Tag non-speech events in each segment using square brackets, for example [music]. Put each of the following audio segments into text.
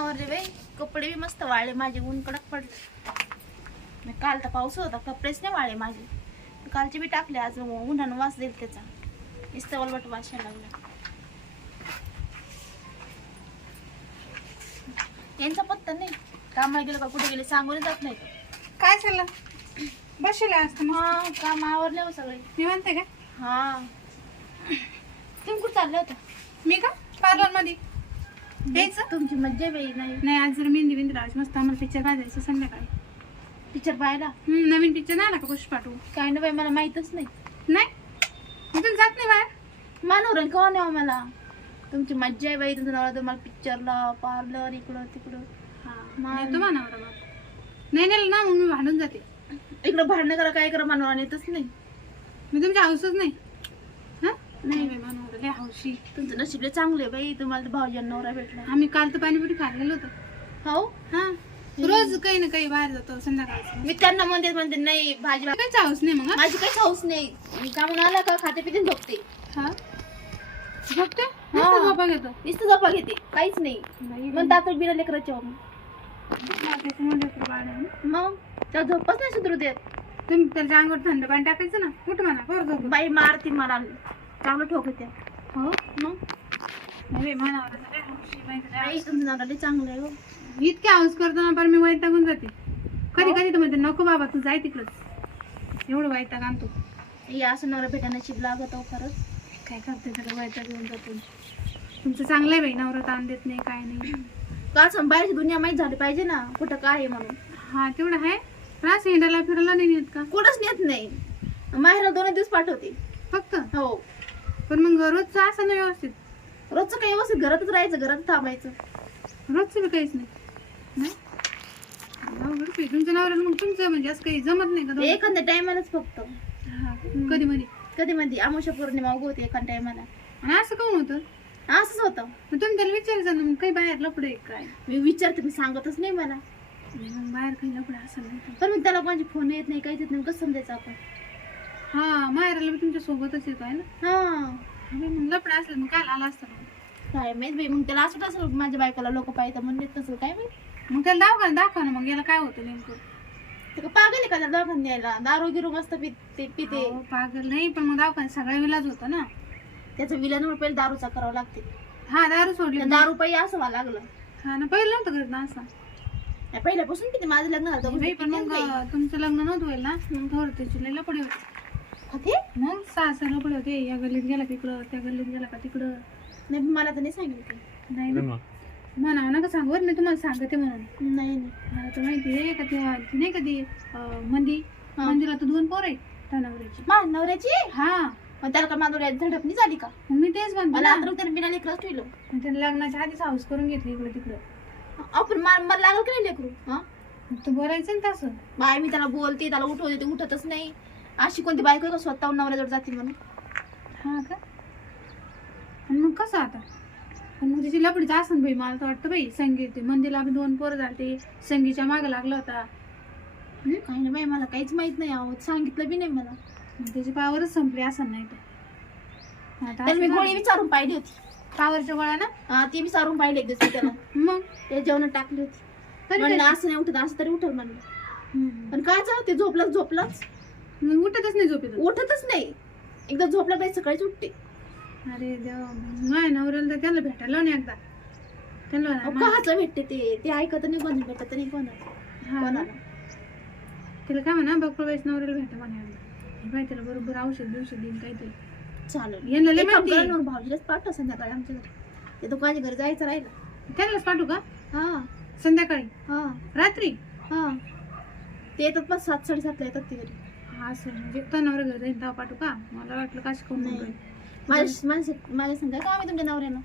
आवरले बाई. कपडे बी मस्त वाळले माझे ऊन कडक पडले. काल तर पाऊस होता कपडेच नाही वाळले माझे. कालचे बी टाकले आज उन्हानं वास देईल त्याचा. नुसतं वलबट वास यायला लागला. यांचा पत्ता नाही. कामाला गेलं का कुठे गेले सांगून जात नाही काय चाललं? बसले असतं मग हा काम आवरले हो सगळे. मी म्हणते का? हा. तुम्ही कुठं चालले होते? मी का? पार्लर द्यायचं तुमची मज्जा बाई नाही. नाही आज जर मेहंदी बिंदी लावायची. मस्त आम्हाला पिक्चर पाहायचं संध्याकाळी. टीचर पाहायला? हम्म, नवीन पिक्चर नाही आला का पुष्पा टू काय ना बाई मला माहीतच नाही. नाही? इथून जात नाही बाहेर? मानवरण कोण आहे हो मला? तुमची मज्जा आहे बाई तुमचा नवरा तुम्हाला पिक्चरला पार्लर इकडं तिकडं. हा येतो मानावर मग नाही नेलं ना मग मी भांडून जाते. इकडं भांडणं करा काय करा मानवरण येतच नाही. मी तुमच्या हाऊसच नाही. हा? नाही. बाई मानवर लय हौशी. तुमचं नशीब लय चांगलं बाई. तुम्हाला तर भाऊजी नवरा भेटला. आम्ही काल तर पाणीपुरी खाल्लेलं होतं. हो? हा. रोज काही ना काही बाहेर जातो संध्याकाळचं. मी त्यांना म्हणते म्हणते नाही भाजी काहीच हाऊस नाही मग हा? माझी काहीच हाऊस नाही. मी कामून आला का खाते पिते आणि झोपते. हा? झोपते? हा. नुसतं झोपा घेतो. नुसतं झोपा घेते. काहीच नाही. बाई, मग बिना लेकराच्या त्याच्यामुळे लेकरं बाळ आहे ना. मग? त्या झोपच नाही सुधरू देत. तुम्ही त्याच्या अंगावर थंड पाणी टाकायचं ना? कुठं म्हणा बरं झोप बाई मारते मला. चांगलं ठोकते. हो मग नाही चांगलं आहे हो. इतके हाऊस करतो ना पण मी वैतागून जाते कधी कधी तर म्हणते नको बाबा तू जाय तिकडच एवढं वैताग आणतो हे असं नवरा भेटा नशीब लागत खरंच काय करते त्याला वैताग येऊन जातो तुमचं चांगलं आहे बाई नवरा ताण देत नाही काय नाही का बाहेरची दुनिया माहीत झाली पाहिजे ना कुठं काय आहे म्हणून हा तेवढं आहे पण असं हिंडायला फिरायला नाही येत का कुठंच नेत नाही माहेरला दोन दिवस पाठवते फक्त हो पण मग रोजचं असं नाही व्यवस्थित. रोजचं काही व्यवस्थित घरातच राहायचं घरात थांबायचं. रोजचं बी काहीच नाही. नाही? अवघड आहे. तुमच्या नवऱ्याला मग तुमचं म्हणजे असं काही जमत नाही का दोघं? एखाद्या टायमालाच फक्त. हा, कधी मध्ये कधी मध्ये आमुषा पौर्णिमा उगवते एखाद्या टायमाला. आणि असं काऊन होतं? असंच होतं. मग तुम्ही त्याला विचारायचं ना मग काही बाहेर लपडे आहे काय? मी विचारते मी सांगतच नाही मला. नाही, मग बाहेर काही लपडे असं नाही? पण मी त्याला कोणाचे फोन येत नाही काहीच येत नाही. कसं समजायचं आपण? हा माहेराला बी तुमच्या सोबतच येतो आहे ना? हा. अबे, मग लपडे असलं मग काय आला असतं मग? काय माहीत बाई मग त्याला असं असेल माझ्या बायकाला लोक पाहिजे म्हणून येत नसेल काय माहीत? मग त्याला दाखवा दाखवा ना मग याला काय होतं नेमकं? ते का पागल आहे का त्याला दवाखान्यात न्यायला? दारू गिरू मस्त पिते पिते. अहो, पागल नाही पण मग दवाखान्यात सगळा विलाज होता ना. त्याचं विलन पहिले दारूचा करावं लागते. हा दारू सोडली त्या दारू पायी असं व्हायला लागलं. हा ना पहिलं नव्हतं करत ना असं. नाही, पहिल्यापासून किती माझं लग्न झालं पण मग तुमचं लग्न नव्हतं होईल ना? थोडं त्याची लय लपडे होते. होते? मग सहा लपडे होते. या गल्लीत गेला तिकडं त्या गल्लीत गेला का तिकडं? नाही मला तर नाही सांगितलं. नाही ना? म्हणावं नका सांगू. बरं मी तुम्हाला सांगते म्हणून. नाही नाही. मला तर माहिती आहे का त्या ती नाही कधी मंदी? हा. मंदिरात तर दोन पोर आहे त्या नवऱ्याची. मा नवऱ्याची? हा. मग त्याला का माधुर्यात झडप नाही झाली का? मग मी तेच म्हणते मला ना. अंतरून त्याने बिना लेकरच ठेवलं. मग त्याने लग्नाच्या आधीच हाऊस करून घेतली इकडे तिकडं. आपण मा- मला लागलं की नाही लेकरू? हा? तू बोलायचं ना तसं. बाय मी त्याला बोलते त्याला उठवते ते उठतच नाही. अशी कोणती बायको आहे का स्वतःहून नवऱ्याजवळ जाते म्हणून? हा का? आणि मग कसं आता? पण मग तिची लपडीच असं बाई मला तर वाटतं बाई संगीत मंदिरला बी दोन पोरं झाले संगीच्या मागं लागला होता. काही नाही बाई मला काहीच माहीत नाही अहो सांगितलं बी नाही मला. मग त्याची पावरच संपली असं नाही तर. आता मी असं गोळी झालं. विचारून पाहिली होती. पावरच्या गोळ्या ना? हा ती विचारून पाहिली एकदा त्याला [laughs] मग? त्या जेवणात टाकली होती. तरी म्हणलं? असं नाही उठत असं तरी उठल म्हणलं. हम्म. पण काय झालं ते झोपलंच झोपलंच. उठतच नाही झोपेत उठतच नाही. एकदा झोपलं पाहिजे सकाळीच उठते. अरे देवा नाही नवऱ्याला तर त्याला भेटायला नाही एकदा. त्याला अहो, भेटते ते? ते ऐकत नाही कोणी भेटत नाही कोणाला हा. कोणाला? तिला काय म्हणा बघ प्रवेश नवऱ्याला भेटा म्हणे एकदा. त्याला बरोबर औषध दिवशी देईन काहीतरी. चालेल. यांना लय एक काम माहिती करा आहे. ना, भाऊजीलाच पाठवा संध्याकाळी आमच्या घरी. ते दुकानाच्या घरी जायचं राहिलं. त्यालाच पाठवू का? हा. संध्याकाळी? हा. रात्री? हा. ते येतात पण सात साडेसातला येतात ते घरी. असं म्हणजे तो नवरा घरी जाईल तेव्हा पाठवू का? मला वाटलं का शिकवून नाही. माझ्या माझ्या माझ्या सांगा का आम्ही तुमच्या नवऱ्यानं?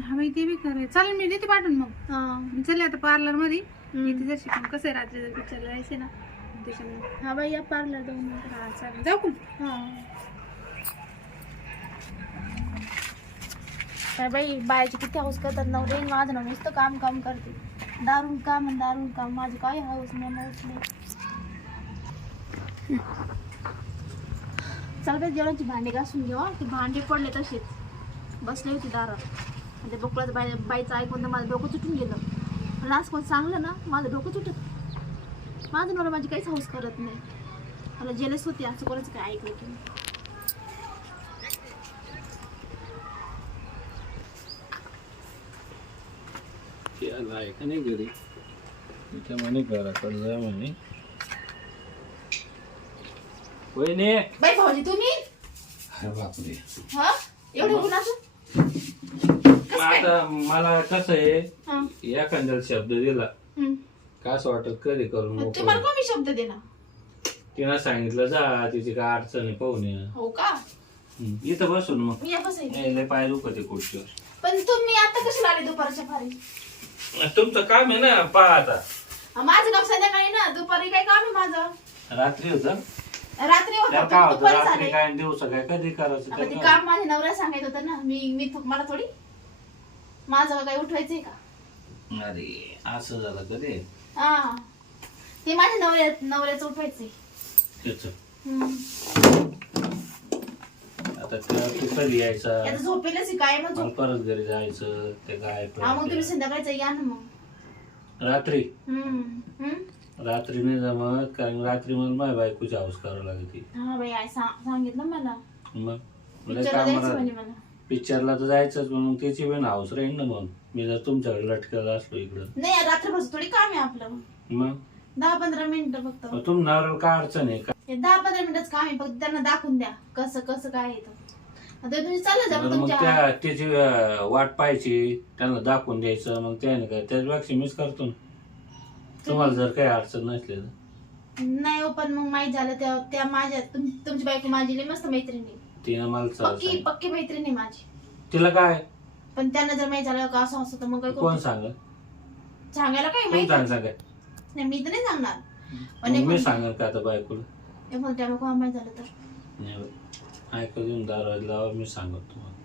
हा बाई ते बी खरं चालेल मी देते पाठवून मग. हा. मी चालले आता पार्लरमध्ये जर शिकून कसं आहे रात्री जर पिक्चरला जायचे ना त्याच्यामुळे. हा बाई या पार्लर. हा चालेल. जाऊ हा. काय बाई बायाची किती हाऊस करतात नवरे. माझं ना नुसतं काम काम करते. दारून काम आणि दारून काम. माझं काय हाऊस नाही हाऊस नाही. चल जेवणाची भांडी घासून घेऊ ते भांडे पडले तसेच बसले होते दारात. म्हणजे आणि ते बोकळाचं बाई बाईचं ऐकून तर माझं डोकं चुटून गेलं. पण आज कोण चांगलं ना माझं डोकं चुटत माझं मला माझी काहीच हौस करत नाही. मला जेलस होती असं कोणाचं काय ऐकलं की आहे का नाही घरी? तिच्या म्हणे घराकडे जा म्हणे. वहिनी. बाई भाऊजी तुम्ही? अरे बापरे. हा? एवढं उन्हाचं आता मला कसं आहे हा. एखाद्याला शब्द दिला हम्म. का असं वाटत कधी करून मग मोकळं. तुम्हाला कमी शब्द देणार तिनं सांगितलं जा तिची काय अडचण आहे पाहून ये. हो का. इथं बसून मग. मी नाही लय पाय दुखते खुर्चीवर. पण तुम्ही आता कशाला आले दुपारच्या फारी तुमचं काम आहे ना पहा आता. माझं काम संध्याकाळी ना दुपारी काय काम आहे माझं? रात्री होतं. रात्री होतं त्या पण काय होतं दुपारी रात्री झाले काय दिवस काय कधी करायचं आता ते ते काम. माझ्या नवऱ्या सांगायचं होतं ना मी मी थो- मला थोडी माझं काय उठवायचंय का? अरे असं झालं कधी हा. ते माझ्या नवऱ्या नवऱ्याचं उठवायचंय. त्याच हम्म. आता त्या तू कधी यायचा? याचं झोपेलच आहे काय मग झोप परत घरी जायचं ते काय हा मग तुम्ही परत संध्याकाळचं या ना मग. रात्री? हम्म. हम्म? रात्री नाही जमत कारण रात्री मला माझ्या बायकोची हाऊस करावं लागते. हा बाई आई सा- सांगितलं मला. मग? पिक्चरला काम जायचं राहतं. म्हणे मला. पिक्चरला तर जायचंच मग त्याची पण हाऊस राहील ना मग. मी जर तुमच्याकडे लटकेला असलो इकडं. नाही रात्रभर थोडी काम आहे आपलं. मग? दहा पंधरा मिनिटं फक्त. मग तुम नवऱ्याला काय अडचण आहे का? हे दहा पंधरा मिनिटच काम आहे फक्त त्यांना दाखवून द्या कसं कसं काय येतं आता तुम्ही चाललं जा बरं, मग तुमच्या त्या त्याची अं, वाट पाहायची त्यांना दाखवून द्यायचं मग त्याने काय त्याच्यापेक्षा मीच करतो ना. तुम्हाला जर काही अडचण नसली नाही हो पण मग माहीत झालं त्या त्या माझ्या तुम- तुमची बायको माझी लई मस्त मैत्रिणी. तिने मला पक्की पक्की मैत्रिणी माझी. तिला काय? पण त्यांना जर माहीत झालं का असं असं तर मग काय कोण करू? सांग सांगायला काय कोण माहीत? सांग नाही मी तर नाही सांगणार. पण एक मी म्हण- सांगेल का आता बायकोला? एक म्हणते माहीत झालं तर. नाही बाई. ऐकू देऊन दाराला लावा मी सांगत तुम्हाला.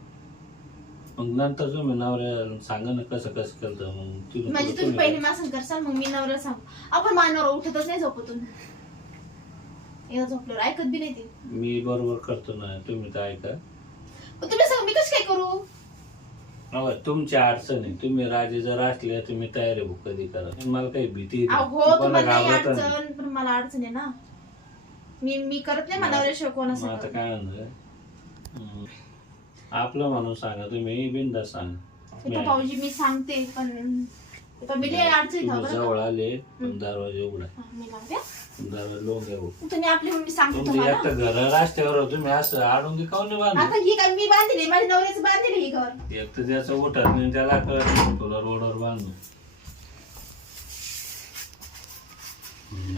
मग नंतर तुम्ही नवऱ्या सांगा ना कसं कसं केलं मग तिथून म्हणजे पुढं तुम्ही पहिले तुम्ही मासन करसाल मग मी नवऱ्याला सांगू. आपण मानवर उठतच नाही झोपतून. एकदा झोपल्यावर ऐकत बी नाही ते. मी बरोबर करतो ना तुम्ही तर ऐका. पण तुम्ही सांग मी कसं काय करू? अहो, तुमची अडचण आहे. तुम्ही राजे जर असले तर मी तयार आहे भाऊ कधी करा. मला काही भीती येते. अहो कोणाला तुम्हाला नाही घाबरत नाही. अडचण पण मला अडचण आहे ना. मी मी करत नाही मग- मानवऱ्याशिवाय मग कोणाचं आता काय म्हणलं हम्म. आपलं म्हणून सांगा तुम्ही बिंदास सांगा. ते पण भाऊजी मी सांगते पण मी लय अडचणीत आहे तुम्ही बरं का? जवळ आले पण दरवाजा उघडा. हा, मी लावते. दरवाजा लोक घ्या तुम्ही आपली म्हणून मी सांगते तुमची तुम्हाला. एक तर घर रस्त्यावर आहे, तुम्ही असं आडून काऊन ही काय मी बांधली माझ्या नवऱ्याचं बांधले ही घर. एक तर त्याचं उठत नाही त्याला कळत नाही तुला रोडवर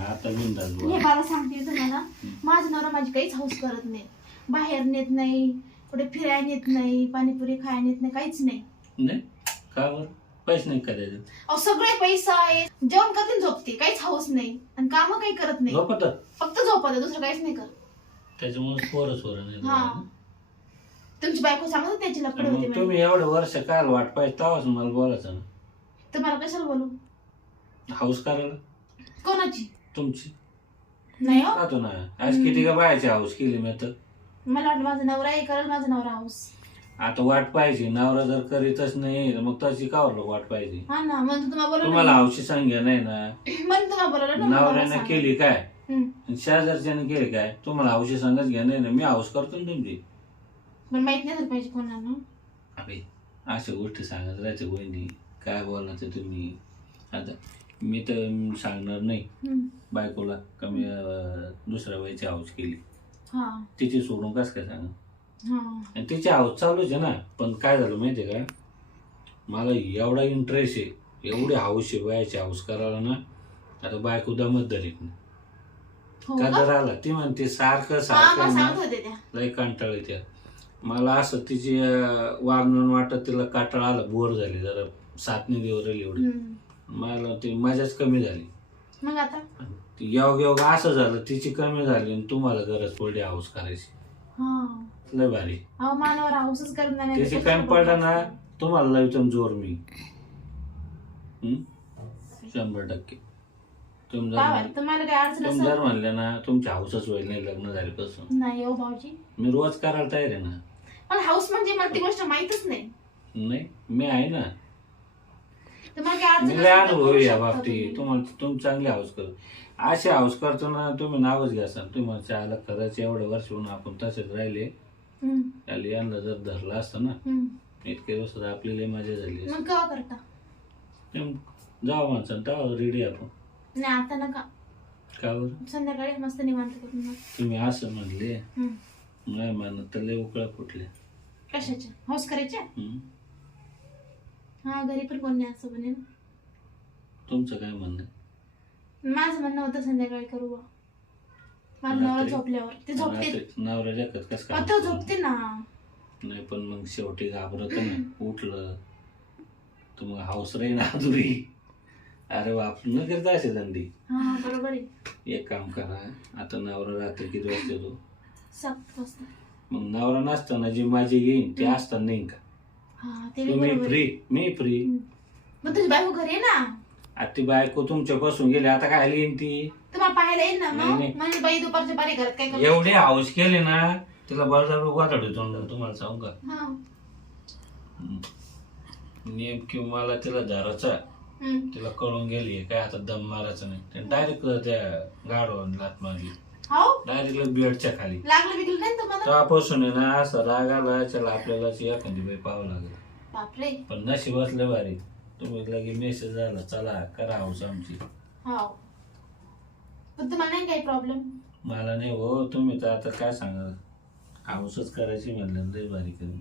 आता बिंदास हे. मला सांगते तुम्हाला माझा नवरा माझी काहीच हौस करत नाही. बाहेर नेत नाही कुठे फिरायला नेत नाही पाणीपुरी खायला नेत नाही काहीच नाही. नाही? का बरं? पैसे नाही का त्याच्यात? अहो सगळे पैसा आहे. जेवण करते झोपते. काहीच हौस नाही. आणि काम काही करत नाही. झोपत? फक्त झोपत. दुसरं काहीच नाही करत. त्याच्यामुळे पोरं सोरं नाही हा. तुमची बायको सांगत होती त्याची लपड होती मग म्हणे. तुम्ही एवढं वर्ष काय वाट पाहिजे तेव्हाच मला बोलायचं ना. तुम्हाला कशाला बोलू? हाऊस करायला? कोणाची? तुमची? नाही हो. राहतो ना आज किती का बायाची हाऊस केली मी तर? मला वाटलं माझा नवरा हे करेल माझा नवरा हौस आता वाट पाहिजे. नवरा जर करीतच नाही तर मग तशी का वाट पाहिजे? हा ना म्हणतो तुम्हाला बोलवलं तुम्हाला ना. हौशी संख्या नाही ना? [clears throat] म्हणून तुम्हाला बोलवलं ना मग मला नवऱ्याने सांगा. केली काय? हम्म. आणि शेजारच्याने केली काय? तुम्हाला हौशी संगत घ्या नाही ना मी हाऊस करतो ना तुमची. पण माहीत नाही झालं पाहिजे कोणाला. अबे अशा गोष्टी सांगत राहायचे वहिनी. काय बोलायचं तुम्ही? आता मी तर सांगणार नाही. हम्म. बायकोला का मी अं, दुसऱ्या वयाची हाऊस केली. हा. तिची सोडून कस काय सांग? हा. आणि तिची हाऊस चालूच आहे ना पण काय झालं माहितीये का? मला एवढा इंटरेस्ट आहे एवढी हाऊस आहे वयाची हाऊस करायला ना आता बायको दमत धरीत नाही हो का? का? जर आला. ती म्हणते सारखं हा सारखं ना, सांगत होते त्या. लय कंटाळ येते. मला असं तिची अं, वागणून वाटत तिला काटाळ आला. बोर झाली जरा. सातनी दिवस राहिली एवढी. हम्म. मला ती मजाच कमी झाली. मग आता? योग योग असं झालं तिची कमी झाली आणि तुम्हाला गरज पडली हाऊस करायची. हा. लय भारी. अहो मानवर हाऊसच करत नाही त्याची काय पडलं ना तुम्हाला लावतो जोर मी हं? शंभर टक्के. तुम्ही जर तुम्हाला काय अडचण तुम्ही असेल? जर म्हणले ना तुमची हाऊसच होईल नाही लग्न झाल्यापासून नाही हो भाऊजी. मी रोज करायला तयार आहे ना. पण हाऊस म्हणजे मला ती गोष्ट माहितच नाही. नाही मी आहे ना. तर माझी अडचण मी लय असेल तर अनुभव करू आहे या शकता बाबतीत. तुम्ही. तुम्हाला तुम्ही चांगले हाऊस कर. असे हाऊस करताना तुम्ही नावच घ्या सर. तुम्ही चायला खरंच एवढं वर्ष होऊन आपण तसेच राहिले. हम्म, त्याला यांना जर धरलं असतं ना हम्म. इतके दिवस आपली लय मजा झाली असती. मग केव्हा करता? तेव्हा जाऊ माणसं तेव्हा रेडी आपण. नाही आता नका. का बरं? संध्याकाळी मस्त निवांत करून. तुम्ही असं म्हणले? हम्म. नाही म्हणत तर लय उकळ्या फुटल्या कशाच्या हाऊस करायच्या हं? हा घरी पण कोण नाही असं बनेल तुमचं काय म्हणणं? माझं म्हणणं होतं संध्याकाळी करू बा. माझा नवरा रात्री- झोपल्यावर. ते झोपते रात्री नवऱ्या देखत कस काय आता झोपते ना. नाही पण मग शेवटी घाबरत ना. उठलं तर मग हाऊस राहीन अधुरी. अरे बाप न करता असे धंदी. हा बरोबर आहे. एक काम करा आता नवरा रात्री किती वाजता येतो? सात वाजता. मग नवरा नसताना जी माझी येईन ती असताना नाही का? हा ते बी तुम्ही बरोबर आहे. फ्री मी फ्री मग तुझी बायको घरी आहे ना? आता ती बायको तुमच्यापासून गेली आता काय येईन ती? तुम्हाला पाहायला येईल ना नाही, मग? नाही. म्हणजे बाई दुपारच्या बारी घरात काय करते? एवढे हाऊस केले ना तिला बळदार वाटत होतो तुम्हाला सांगू का? हा. नेमकी मला तिला हम्म. तिला कळून गेली काय आता दम मारायचं नाही. डायरेक्ट त्या गाडवर लात मारली. हाव डायरेक्ट बेडच्या खाली. लागलं बिगलं नाही ना तुम्हाला? तेव्हापासून आहे ना असं राग आला चला आपल्याला एखादी बाई पाहावं लागेल. बापरे. पण नशीब असलं भारी. तुम्ही लगे मेसेज झाला चला करा हाऊस आमची. हाव. पण तुम्हाला नाही काही प्रॉब्लेम मला नाही हो तुम्ही तर आता काय सांगा हाऊसच करायची म्हणलं लय भारी करून.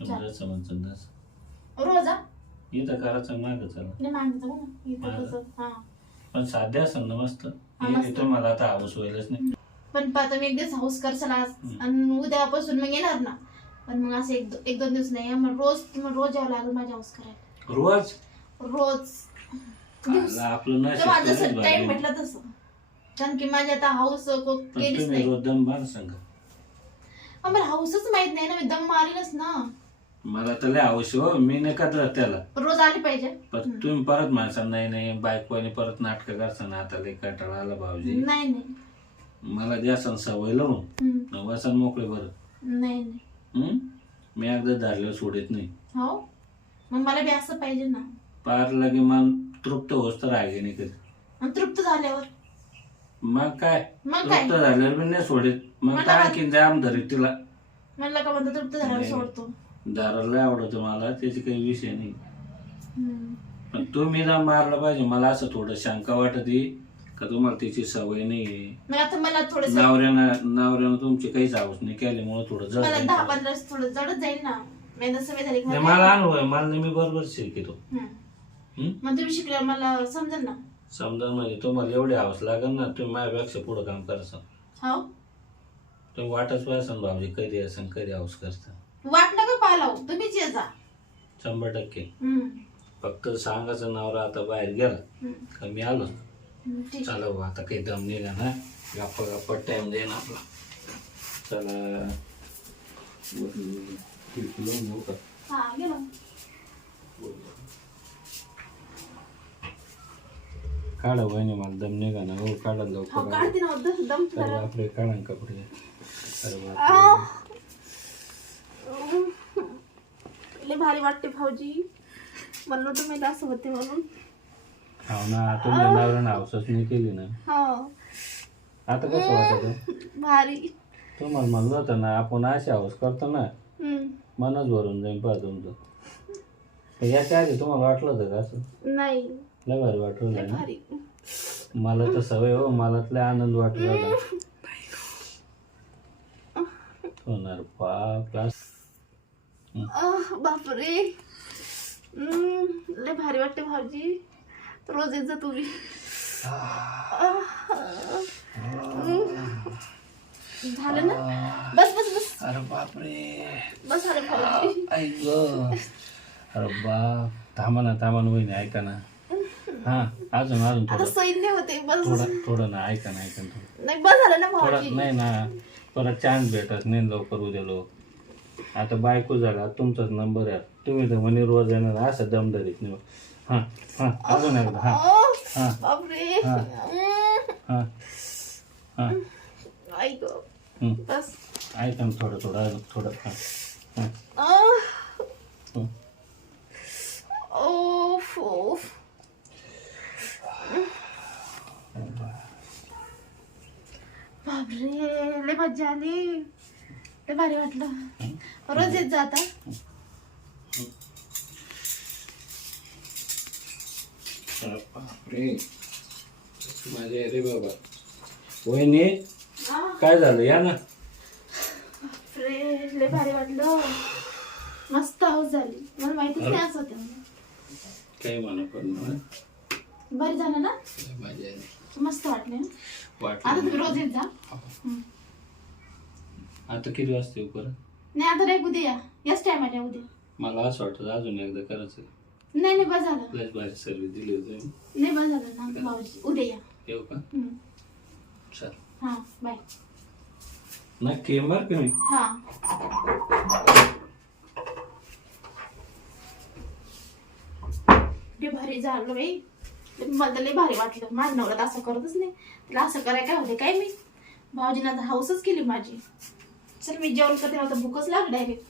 तुम्ही जसं म्हणतो तसं. रोज हा? इथं करायचं मागं चला. नाही मागितलं हो ना. इथं मागं. कसं हा. पण साध्या असेल ना मस्त. हा, हे. तुम्हाला आता हाऊस होईलच नाही. पण पा तुम्ही एक दिवस हाऊस करशाल आज. हम्म. आणि उद्यापासून मग येणार ना. पण मग असं एक दो- एक दोन दिवस नाही मग रोज रोज यावं लागेल माझ्या हाऊस करायला. रोज? रोज. दिवस. आला आपलं. टाइम भेटला तसं. कारण की माझी आता हाऊस पण केलीच तुम्ही नाही. रोज दम सांगा. आम्हाला हाऊसच माहीत नाही ना मी दम मारेलच ना. मला तर लय हाऊस हो मी नाही का त्याला. रोज आली पाहिजे. पण तुम्ही परत माणसा नाही नाही बायकोने परत नाटकं करताना आता लय कंटाळा आला भाऊजी. नाही नाही. मला द्यासन सवय लावून. हम्म. वसन मोकळे बरं. नाही नाही. हं? मी एकदा धरलं सोडत नाही. हो? मग मला बी असं पाहिजे ना. पार लगे मन तृप्त तर आहे नाही कधी? आणि तृप्त झाल्यावर? मग काय? मग काय? तृप्त झाल्यावर मी नाही सोडत. मग मला काय आणखीन जाम धरीत तिला. म्हणलं का म्हणतो तृप्त झाल्यावर नाही. सोडतो. दाराला आवडतं मला त्याची काही विषय नाही. हम्म. पण तुम्ही ना मारलं पाहिजे मला असं थोडं शंका वाटत का तुम्हाला त्याची सवय नाही मग आता मला थोडस नवऱ्यानं नवऱ्यानं तुमची काहीच आवाज नाही केल्यामुळे थोडं जड मला जाईल. दहा पंधरा थोडं जडच जाईल ना. सवय झाली नाही, मला- अनुभव आहे. मला नेहमी बरोबर शिकतो. हं? मग तुम्ही शिकल्यावर मला समजेल ना? समजा म्हणजे तुम्हाला एवढे हाऊस लागेल ना तुम्ही माझ्यापेक्षा पुढं काम करायचं हो? तुम्ही वाटच पाहिजे भाऊजी कधी असेल कधी हाऊस करता. वाट नका पाहिला तुम्हीच ये जा. शंभर टक्के. फक्त सांगायचं नवरा आता बाहेर गेला. का मी आलो? ठीक चला भाऊ आता काही दम निघा ना. गप्पा गप्पा टाइम दे ना आपला चला. खिडकी लावून का गेलो काढा वहिनी मला दम निघा ना हो काढा लवकर ना बापरे काढा ना कपडे लय भारी वाटते भाऊजी म्हणलं तुम्ही असं होते म्हणून हो ना तुम्ही नवऱ्यानं हाऊसच नाही केली ना हो आता कसं वाटत भारी तुम्हाला म्हणलं होतं ना आपण असे हाऊस करतो ना. मनच भरून जाईल पहा तुमचं. तर याच्या आधी तुम्हाला वाटलं होतं का असं? नाही. लय भारी वाटलं लय ना भारी. मला तर सवय हो मला तर लय आनंद वाटला होणार बाप क्लास आह, बापरे. हम्म, लय भारी वाटते भाऊजी. रोज येत जा तुम्ही. आह, हम्म. झालं ना? बस बस बस. अरे बापरे. बस झालं भाऊजी ऐक अरे बाप. थांबा ना थांबा ना वहिनी ऐका ना. हा अजून अजून आता थोडं. सैन्य होते. बस थोडं थोडं ना ऐका ना ऐका ना थोडं. नाही बस झालं ना थोडं भाऊजी नाही ना. परत चान्स भेटत नाही लवकर उद्या लोक. आता बायको झाला तुमचाच नंबर आहे. तुम्ही तर म्हणे रोज येणार असं दम धरीत नाही हा हा अजून एकदा हा आह, हा बापरे. हा. हम्म. हा हा. ऐक हं. बस. आहे थांब थोडं थोडं थोडं. हा, आह, बापरे लय मज्जा आली. ते भारी वाटलं. रोज येत जाता बापरे. माझे अरे बाबा. वहिनी काय झालं? या ना. फ्रेश लय भारी वाटलं. मस्त हाऊस झाली. मला माहितीच नाही असं होतं. म्हणून. काही म्हणा पण बरं झालं ना? मस्त वाटले? आता वाटलं तुम्ही रोज येत जा. हं. आता किती वाजता येऊ परत? नाही आता नाही उद्या या. याच टायमाला उद्या. मला असं वाटतं अजून एकदा करायचं. नाही नाही बस झालं. लयच भारी सर्व्हिस दिली होती. नाही बस झालं ना उद्या या. येऊ का. चल. हां बाय. नक्की बरं का मी हां. ते भारी झालं बाई. मला तर लय भारी वाटलं. माझ्या नवऱ्यात असं करतच नाही. तिला असं करायला काय होते काय मी भाऊजीनं आता हाऊसच केली माझी. चल मी जेवण करते. मला तर भूकच लागली डायरेक्ट